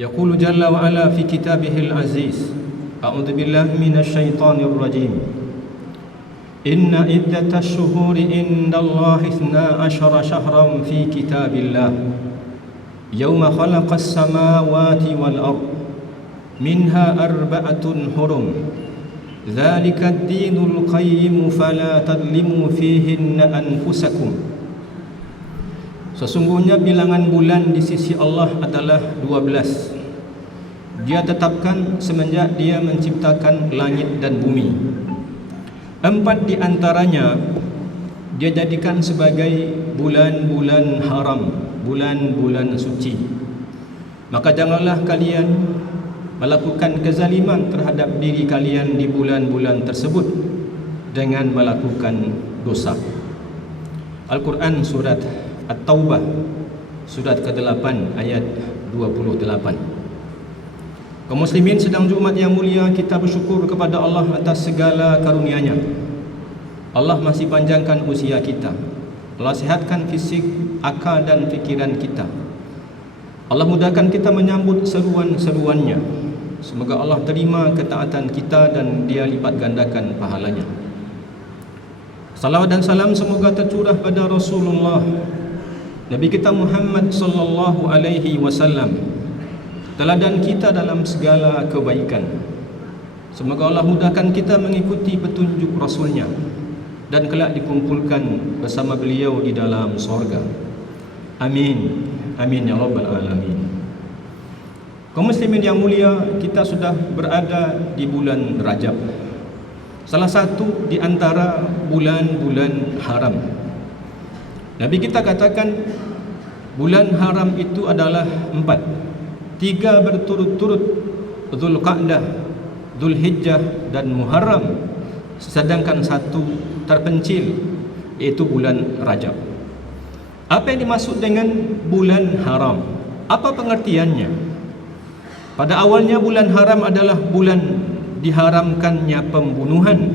يقول جل وعلا في كتابه العزيز: أعوذ بالله من الشيطان الرجيم. إن عدة الشهور عند الله 12 شهرا في كتاب الله يوم خلق السماوات والأرض منها 4 حرم ذلك الدين القيم فلا تظلموا فيهن أنفسكم. Sesungguhnya bilangan bulan di sisi Allah adalah 12. Dia tetapkan semenjak Dia menciptakan langit dan bumi. 4 di antaranya Dia jadikan sebagai bulan-bulan haram, bulan-bulan suci. Maka janganlah kalian melakukan kezaliman terhadap diri kalian di bulan-bulan tersebut dengan melakukan dosa. Al-Quran surat At-Taubah surat ke-8 ayat 28. Kaum muslimin sedang Jumat yang mulia, kita bersyukur kepada Allah atas segala karunia-Nya. Allah masih panjangkan usia kita. Allah sihatkan fisik, akal dan fikiran kita. Allah mudahkan kita menyambut seruan-seruannya. Semoga Allah terima ketaatan kita dan Dia lipat gandakan pahalanya. Salawat dan salam semoga tercurah pada Rasulullah Nabi kita Muhammad sallallahu alaihi wasallam, teladan kita dalam segala kebaikan. Semoga Allah mudahkan kita mengikuti petunjuk Rasulnya dan kelak dikumpulkan bersama beliau di dalam sorga. Amin. Amin ya rabbal alamin. Kaum muslimin yang mulia, kita sudah berada di bulan Rajab, salah satu di antara bulan-bulan haram. Nabi kita katakan bulan haram itu adalah 4. 3 berturut-turut, Dzulqa'dah, Dzulhijjah dan Muharram. Sedangkan 1 terpencil, yaitu bulan Rajab. Apa yang dimaksud dengan bulan haram? Apa pengertiannya? Pada awalnya bulan haram adalah bulan diharamkannya pembunuhan,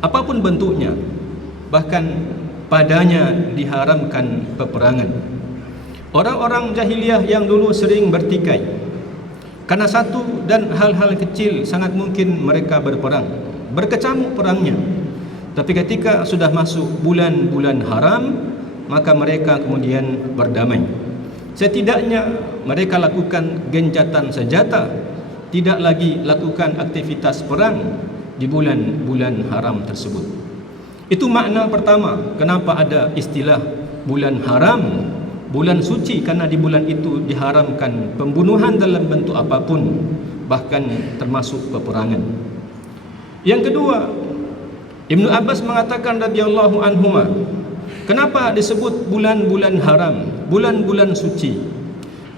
apapun bentuknya. Bahkan padanya diharamkan peperangan. Orang-orang jahiliyah yang dulu sering bertikai karena satu dan hal-hal kecil sangat mungkin mereka berperang, berkecamuk perangnya. Tapi ketika sudah masuk bulan-bulan haram, maka mereka kemudian berdamai. Setidaknya mereka lakukan gencatan senjata, tidak lagi lakukan aktivitas perang di bulan-bulan haram tersebut. Itu makna pertama kenapa ada istilah bulan haram, bulan suci, karena di bulan itu diharamkan pembunuhan dalam bentuk apapun, bahkan termasuk peperangan. Yang kedua, Ibnu Abbas mengatakan radhiyallahu anhuma, kenapa disebut bulan-bulan haram, bulan-bulan suci?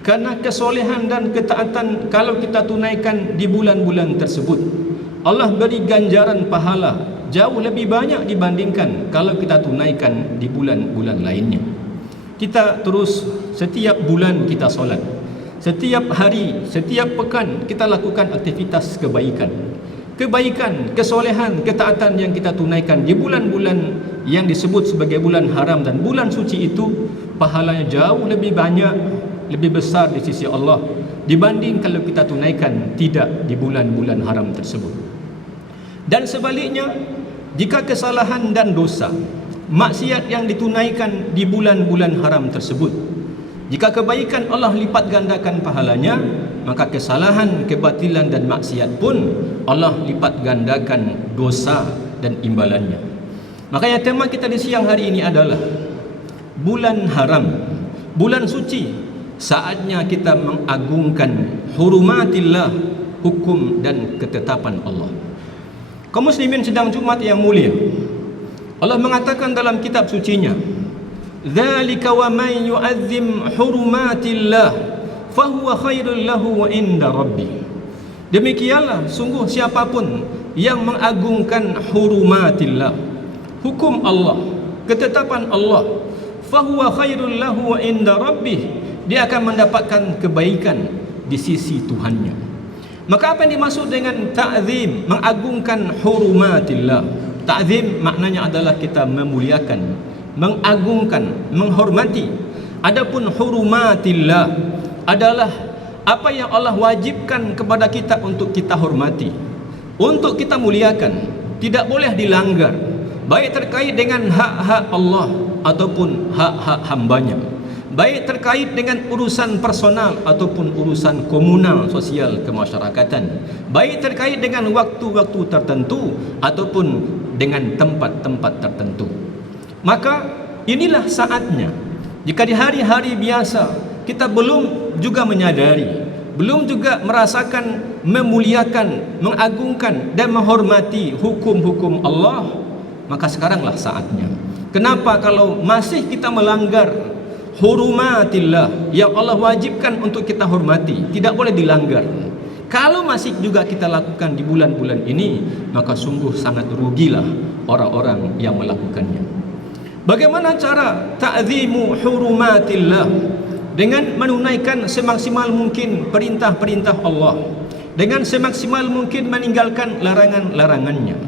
Karena kesolehan dan ketaatan kalau kita tunaikan di bulan-bulan tersebut, Allah beri ganjaran pahala jauh lebih banyak dibandingkan kalau kita tunaikan di bulan-bulan lainnya. Kita terus setiap bulan kita solat, setiap hari, setiap pekan kita lakukan aktivitas kebaikan. Kebaikan, kesolehan, ketaatan yang kita tunaikan di bulan-bulan yang disebut sebagai bulan haram dan bulan suci itu, pahalanya jauh lebih banyak, lebih besar di sisi Allah dibanding kalau kita tunaikan tidak di bulan-bulan haram tersebut. Dan sebaliknya, jika kesalahan dan dosa, maksiat yang ditunaikan di bulan-bulan haram tersebut, jika kebaikan Allah lipat gandakan pahalanya, maka kesalahan, kebatilan dan maksiat pun Allah lipat gandakan dosa dan imbalannya. Makanya tema kita di siang hari ini adalah bulan haram, bulan suci. Saatnya kita mengagungkan hurumatillah, hukum dan ketetapan Allah. Kaum muslimin sedang Jumat yang mulia, Allah mengatakan dalam kitab sucinya, dzalika wa man yu'azzim hurumatillah fahuwa khairul lahu inda rabbih. Demikianlah sungguh siapapun yang mengagungkan hurumatillah, hukum Allah, ketetapan Allah, fahuwa khairul lahu inda rabbih, dia akan mendapatkan kebaikan di sisi Tuhannya. Maka apa yang dimaksud dengan ta'zim, mengagungkan hurumatillah? Ta'zim maknanya adalah kita memuliakan, mengagungkan, menghormati. Adapun hurumatillah adalah apa yang Allah wajibkan kepada kita untuk kita hormati, untuk kita muliakan, tidak boleh dilanggar, baik terkait dengan hak-hak Allah ataupun hak-hak hambanya, baik terkait dengan urusan personal ataupun urusan komunal sosial kemasyarakatan, baik terkait dengan waktu-waktu tertentu ataupun dengan tempat-tempat tertentu. Maka inilah saatnya, jika di hari-hari biasa kita belum juga menyadari, belum juga merasakan, memuliakan, mengagungkan dan menghormati hukum-hukum Allah, maka sekaranglah saatnya. Kenapa kalau masih kita melanggar hurumatillah yang Allah wajibkan untuk kita hormati, tidak boleh dilanggar? Kalau masih juga kita lakukan di bulan-bulan ini, maka sungguh sangat rugilah orang-orang yang melakukannya. Bagaimana cara ta'zimu hurumatillah? Dengan menunaikan semaksimal mungkin perintah-perintah Allah, dengan semaksimal mungkin meninggalkan larangan-larangannya,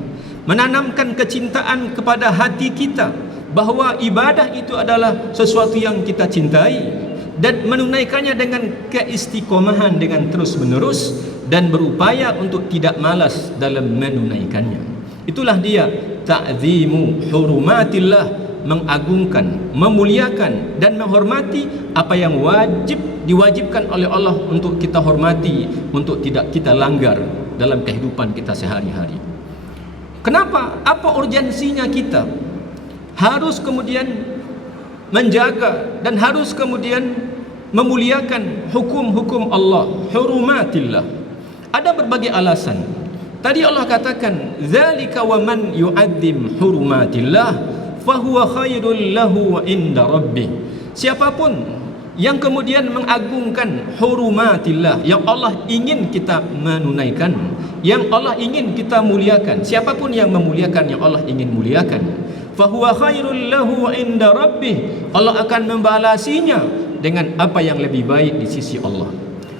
menanamkan kecintaan kepada hati kita bahawa ibadah itu adalah sesuatu yang kita cintai, dan menunaikannya dengan keistiqomahan, dengan terus-menerus, dan berupaya untuk tidak malas dalam menunaikannya. Itulah dia ta'zimu hurumatillah, mengagungkan, memuliakan dan menghormati apa yang diwajibkan oleh Allah untuk kita hormati, untuk tidak kita langgar dalam kehidupan kita sehari-hari. Kenapa? Apa urgensinya kita harus kemudian menjaga dan harus kemudian memuliakan hukum-hukum Allah, hurumatillah? Ada berbagai alasan. Tadi Allah katakan, "Dzalika wa man yu'azzim hurumatillah fahuwa khairul lahu inda rabbih." Siapapun yang kemudian mengagungkan hurumatillah, yang Allah ingin kita menunaikan, yang Allah ingin kita muliakan, siapapun yang memuliakan yang Allah ingin muliakan, fahuwa khairul lahu inda rabbih, Allah akan membalasinya dengan apa yang lebih baik di sisi Allah.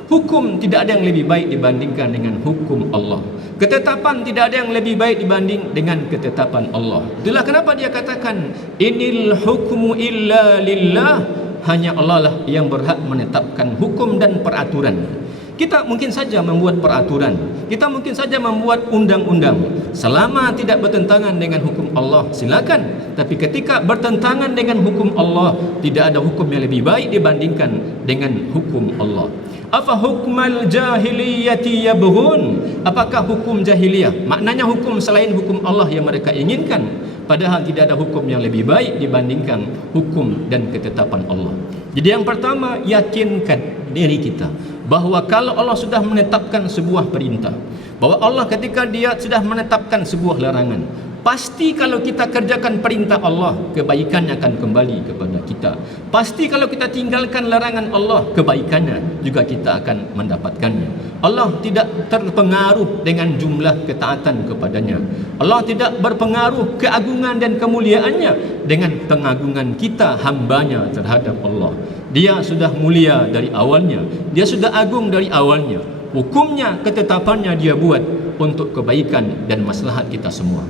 Hukum tidak ada yang lebih baik dibandingkan dengan hukum Allah. Ketetapan tidak ada yang lebih baik dibanding dengan ketetapan Allah. Itulah kenapa dia katakan, inil hukmu illa lillah, hanya Allah lah yang berhak menetapkan hukum dan peraturan. Kita mungkin saja membuat peraturan, kita mungkin saja membuat undang-undang, selama tidak bertentangan dengan hukum Allah, silakan. Tapi ketika bertentangan dengan hukum Allah, tidak ada hukum yang lebih baik dibandingkan dengan hukum Allah. Afa hukmal jahiliyati yabghun? Apakah hukum jahiliyah? Maknanya hukum selain hukum Allah yang mereka inginkan, padahal tidak ada hukum yang lebih baik dibandingkan hukum dan ketetapan Allah. Jadi yang pertama, yakinkan diri kita bahawa kalau Allah sudah menetapkan sebuah perintah, bahawa Allah ketika dia sudah menetapkan sebuah larangan, pasti kalau kita kerjakan perintah Allah, kebaikannya akan kembali kepada kita. Pasti kalau kita tinggalkan larangan Allah, kebaikannya juga kita akan mendapatkannya. Allah tidak terpengaruh dengan jumlah ketaatan kepadanya. Allah tidak berpengaruh keagungan dan kemuliaannya dengan pengagungan kita hambanya terhadap Allah. Dia sudah mulia dari awalnya, dia sudah agung dari awalnya. Hukumnya, ketetapannya dia buat untuk kebaikan dan maslahat kita semua.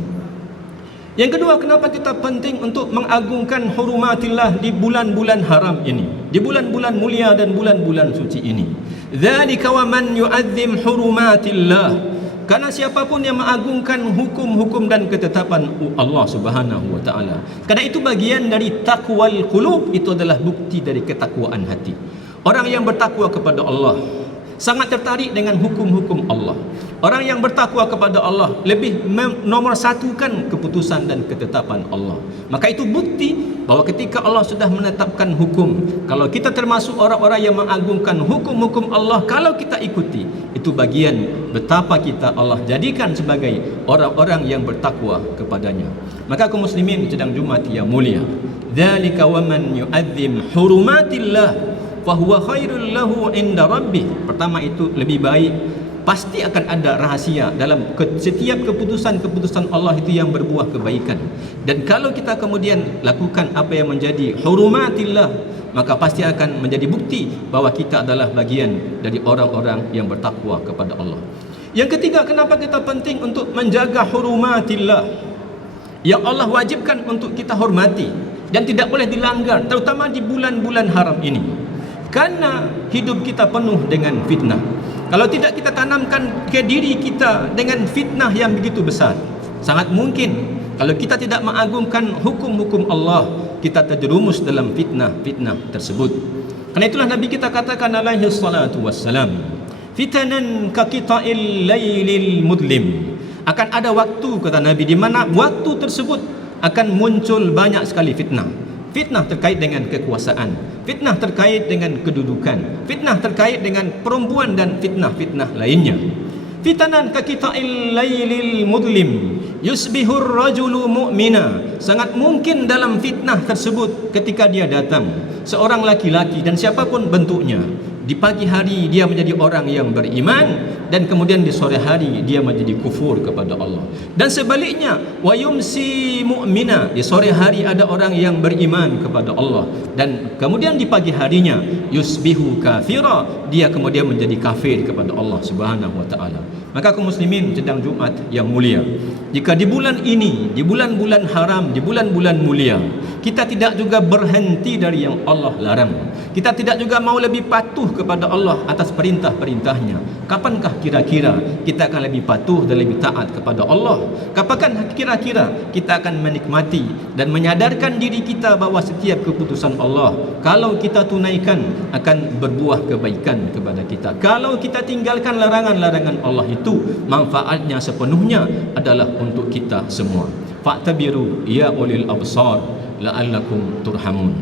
Yang kedua, kenapa kita penting untuk mengagungkan hurumatillah di bulan-bulan haram ini, di bulan-bulan mulia dan bulan-bulan suci ini? Dzalika wa man yu'azzim hurumatillah, karena siapapun yang mengagungkan hukum-hukum dan ketetapan Allah Subhanahu wa taala, karena itu bagian dari taqwal qulub, itu adalah bukti dari ketakwaan hati. Orang yang bertakwa kepada Allah sangat tertarik dengan hukum-hukum Allah. Orang yang bertakwa kepada Allah lebih menomorsatukan keputusan dan ketetapan Allah. Maka itu bukti bahawa ketika Allah sudah menetapkan hukum, kalau kita termasuk orang-orang yang mengagungkan hukum-hukum Allah, kalau kita ikuti, itu bagian betapa kita Allah jadikan sebagai orang-orang yang bertakwa kepadanya. Maka kaum muslimin sedang Jumat yang mulia, dzalika wa man yu'azzim hurumatillah fahuwa khairul lahu inda rabbih. Pertama, itu lebih baik. Pasti akan ada rahasia dalam setiap keputusan-keputusan Allah itu yang berbuah kebaikan. Dan kalau kita kemudian lakukan apa yang menjadi hurumatillah, maka pasti akan menjadi bukti bahawa kita adalah bagian dari orang-orang yang bertakwa kepada Allah. Yang ketiga, kenapa kita penting untuk menjaga hurumatillah yang Allah wajibkan untuk kita hormati dan tidak boleh dilanggar, terutama di bulan-bulan haram ini? Karena hidup kita penuh dengan fitnah. Kalau tidak kita tanamkan ke diri kita dengan fitnah yang begitu besar, sangat mungkin kalau kita tidak mengagungkan hukum-hukum Allah, kita terjerumus dalam fitnah-fitnah tersebut. Karena itulah Nabi kita katakan alaihi salatu wassalam, fitanan ka qita'il lailil mudlim. Akan ada waktu, kata Nabi, di mana waktu tersebut akan muncul banyak sekali fitnah. Fitnah terkait dengan kekuasaan, fitnah terkait dengan kedudukan, fitnah terkait dengan perempuan dan fitnah-fitnah lainnya. Fitanan ka qita'il lailil mudlim yusbihur rajulu mu'mina. Sangat mungkin dalam fitnah tersebut ketika dia datang, seorang laki-laki dan siapapun bentuknya, di pagi hari dia menjadi orang yang beriman, dan kemudian di sore hari dia menjadi kufur kepada Allah. Dan sebaliknya, wa yumsi mu'mina, di sore hari ada orang yang beriman kepada Allah, dan kemudian di pagi harinya yusbihu kafira, dia kemudian menjadi kafir kepada Allah Subhanahu wa taala. Maka kaum muslimin sedang Jumat yang mulia, jika di bulan ini, di bulan-bulan haram, di bulan-bulan mulia, kita tidak juga berhenti dari yang Allah larang, kita tidak juga mau lebih patuh kepada Allah atas perintah-perintahnya, kapankah kira-kira kita akan lebih patuh dan lebih taat kepada Allah? Kapankah kira-kira kita akan menikmati dan menyadarkan diri kita bahawa setiap keputusan Allah, kalau kita tunaikan, akan berbuah kebaikan kepada kita. Kalau kita tinggalkan larangan-larangan Allah itu, manfaatnya sepenuhnya adalah untuk kita semua. Fa'tabiru ya ulil absar la'allakum turhamun.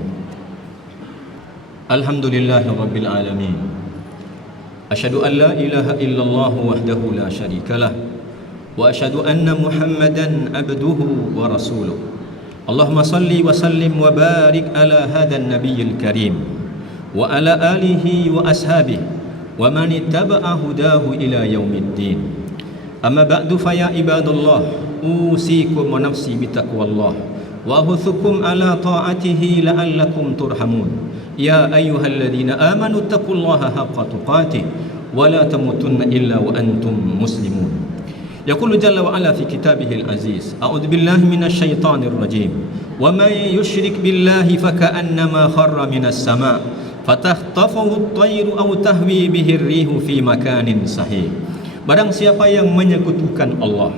Alhamdulillahirabbil alamin. Asyhadu an la ilaha illallah wahdahu la syarikalah wa asyhadu anna Muhammadan abduhu wa rasuluh. Allahumma salli wa sallim wa barik ala hadan nabiyil karim wa ala alihi wa ashabihi wa man ittaba'a hudahu ila yaumiddin. Amma ba'du fa ya ibadallah, usikum wa nafsi bitaqwallah wa ahuthukum ala ta'atihi la'allakum turhamun. Ya ayyuhalladzina amanu taqullaha haqqa tuqatih wa la tamutunna illa wa antum muslimun. Yaqulu jalla wa ala fi kitabihil aziz, a'udzu billahi minasy syaithanir rajim. Wa may yusyrik billahi faka'annama kharra minas sama' fatakhtafuhu at-tayru aw tahwi bihi ar-rihu fi makanin sahih. Barang siapa yang menyekutukan Allah,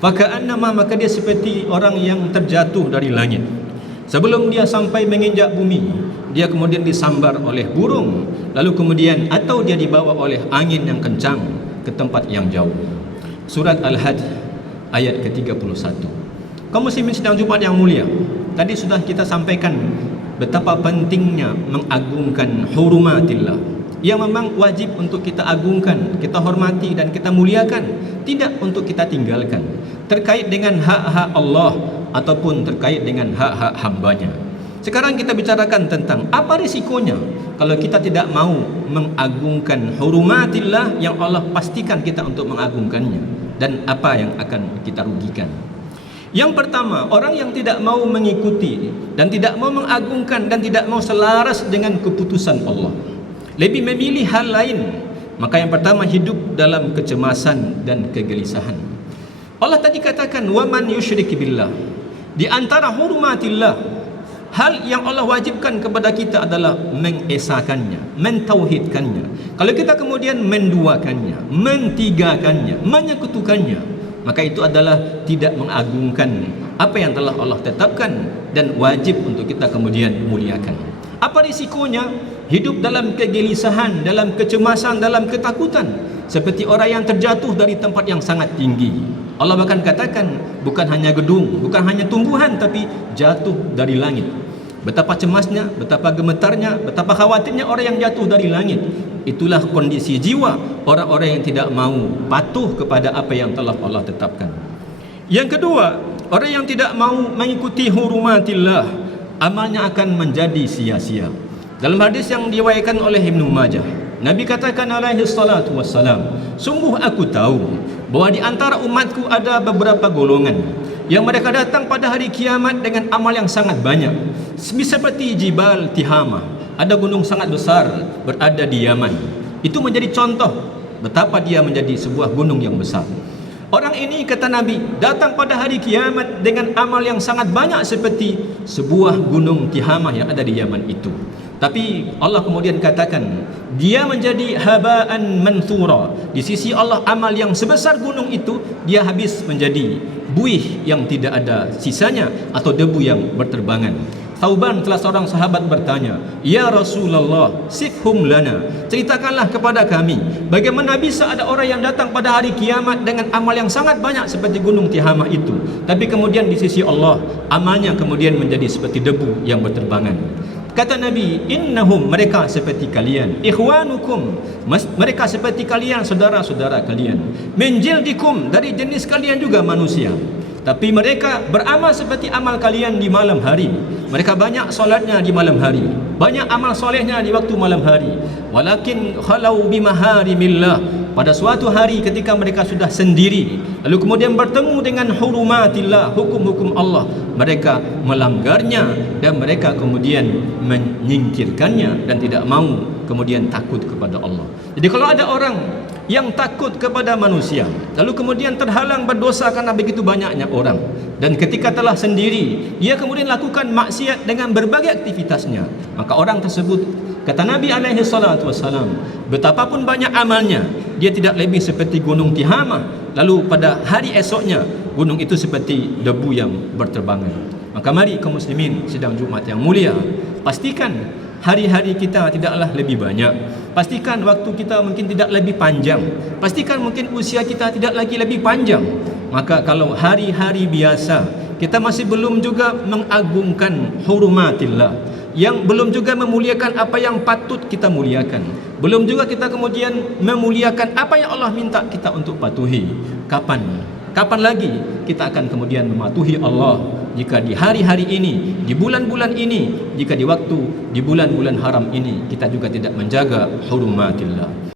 faka'annama, maka dia seperti orang yang terjatuh dari langit. Sebelum dia sampai menginjak bumi, dia kemudian disambar oleh burung, lalu kemudian atau dia dibawa oleh angin yang kencang ke tempat yang jauh. Surat Al-Hajj ayat ke-31. Kaum muslimin sedang Jumat yang mulia, tadi sudah kita sampaikan betapa pentingnya mengagungkan hurumatillah, yang memang wajib untuk kita agungkan, kita hormati dan kita muliakan, tidak untuk kita tinggalkan, terkait dengan hak-hak Allah ataupun terkait dengan hak-hak hambanya. Sekarang kita bicarakan tentang apa risikonya kalau kita tidak mau mengagungkan hurumatillah yang Allah pastikan kita untuk mengagungkannya, dan apa yang akan kita rugikan. Yang pertama, orang yang tidak mau mengikuti dan tidak mau mengagungkan dan tidak mau selaras dengan keputusan Allah, lebih memilih hal lain, maka yang pertama hidup dalam kecemasan dan kegelisahan. Allah tadi katakan wa man yusyrik billah, di antara hurumatillah, hal yang Allah wajibkan kepada kita adalah mengesakannya, mentauhidkannya. Kalau kita kemudian menduakannya, mentigakannya, menyekutukannya, maka itu adalah tidak mengagungkan apa yang telah Allah tetapkan dan wajib untuk kita kemudian muliakan. Apa risikonya? Hidup dalam kegelisahan, dalam kecemasan, dalam ketakutan, seperti orang yang terjatuh dari tempat yang sangat tinggi. Allah bahkan katakan bukan hanya gedung, bukan hanya tumbuhan, tapi jatuh dari langit. Betapa cemasnya, betapa gemetarnya, betapa khawatirnya orang yang jatuh dari langit. Itulah kondisi jiwa orang-orang yang tidak mau patuh kepada apa yang telah Allah tetapkan. Yang kedua, orang yang tidak mau mengikuti hurumatillah, amalnya akan menjadi sia-sia. Dalam hadis yang diriwayatkan oleh Ibnu Majah, Nabi katakan alaihi salatu wassalam, sungguh aku tahu bahwa di antara umatku ada beberapa golongan yang mereka datang pada hari kiamat dengan amal yang sangat banyak, seperti Jibal Tihama, ada gunung sangat besar berada di Yaman. Itu menjadi contoh betapa dia menjadi sebuah gunung yang besar. Orang ini, kata Nabi, datang pada hari kiamat dengan amal yang sangat banyak seperti sebuah gunung Tihamah yang ada di Yaman itu. Tapi Allah kemudian katakan dia menjadi haba'an manthura. Di sisi Allah amal yang sebesar gunung itu dia habis menjadi buih yang tidak ada sisanya atau debu yang berterbangan. Thauban, salah seorang sahabat bertanya, "Ya Rasulullah, sifhum lana." Ceritakanlah kepada kami, bagaimana bisa ada orang yang datang pada hari kiamat dengan amal yang sangat banyak seperti gunung Tihamah itu, tapi kemudian di sisi Allah amalnya kemudian menjadi seperti debu yang berterbangan. Kata Nabi, innahum, mereka seperti kalian, ikhwanukum, mereka seperti kalian, saudara-saudara kalian, min jildikum, dari jenis kalian juga manusia. Tapi mereka beramal seperti amal kalian di malam hari. Mereka banyak solatnya di malam hari, banyak amal solehnya di waktu malam hari. Walakin khalau bimaharimillah, pada suatu hari ketika mereka sudah sendiri, lalu kemudian bertemu dengan hurumatillah, hukum-hukum Allah, mereka melanggarnya dan mereka kemudian menyingkirkannya dan tidak mau kemudian takut kepada Allah. Jadi kalau ada orang yang takut kepada manusia lalu kemudian terhalang berdosa karena begitu banyaknya orang, dan ketika telah sendiri dia kemudian lakukan maksiat dengan berbagai aktivitasnya, maka orang tersebut, kata Nabi alaihi salatu wassalam, betapapun banyak amalnya, dia tidak lebih seperti gunung Tihamah, lalu pada hari esoknya gunung itu seperti debu yang berterbangan. Maka mari kaum muslimin sidang Jumat yang mulia, pastikan hari-hari kita tidaklah lebih banyak, pastikan waktu kita mungkin tidak lebih panjang, pastikan mungkin usia kita tidak lagi lebih panjang. Maka kalau hari-hari biasa kita masih belum juga mengagungkan hurumatillah, yang belum juga memuliakan apa yang patut kita muliakan, belum juga kita kemudian memuliakan apa yang Allah minta kita untuk patuhi, kapan lagi kita akan kemudian mematuhi Allah jika di hari-hari ini, di bulan-bulan ini, jika di bulan-bulan haram ini kita juga tidak menjaga hurumatillah.